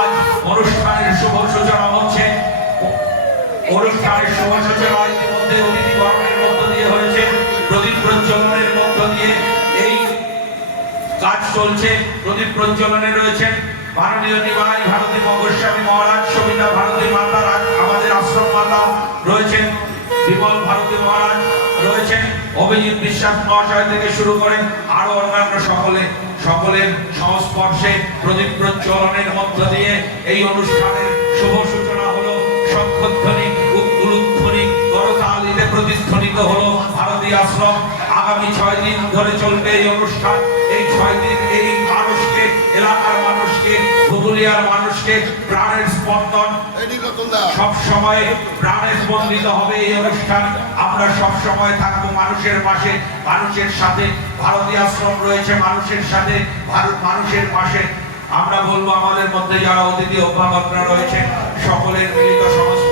আজ অনুষ্ঠানের শুভ সূচনা হচ্ছে। অনুষ্ঠানের শুভ মধ্য দিয়ে এই কাজ চলছে। প্রদীপ প্রজ্বলনে রয়েছেন মাননীয় নিমাই ভারতী মঙ্গস্বামী মহারাজ সবিতা ভারতী মাতা আমাদের আশ্রম মাতা রয়েছেন বিমল ভারতী মহারাজ। রয়েছেন। অভিজিৎ বিশ্বাস মহাশয় থেকে শুরু করে আরও অন্যান্য সকলে, সকলের সংস্পর্শে প্রদীপ প্রজ্বলনের মধ্য দিয়ে এই অনুষ্ঠানের শুভ সূচনা হলো শঙ্খধ্বনি উদ্গুলধ্বনি করতালিতে প্রতিধ্বনিত হলো ভারতীয় আশ্রম। আগামী ছয় দিন ধরে চলবে এই অনুষ্ঠান। এই ছয় দিন এই মানুষকে হুগুলিয়ার মানুষকে প্রাণের স্পন্দন। সব সময় প্রাণে স্পন্দিত হবে এই অনুষ্ঠান। আমরা সব সময় থাকব মানুষের পাশে মানুষের সাথে। ভারতীয় আশ্রম রয়েছে মানুষের সাথে ভারত মানুষের পাশে। আমরা বলব আমাদের মধ্যে যারা অতিথি অভ্যাগতরা রয়েছে সকলের মিলিত সংস্পর্শে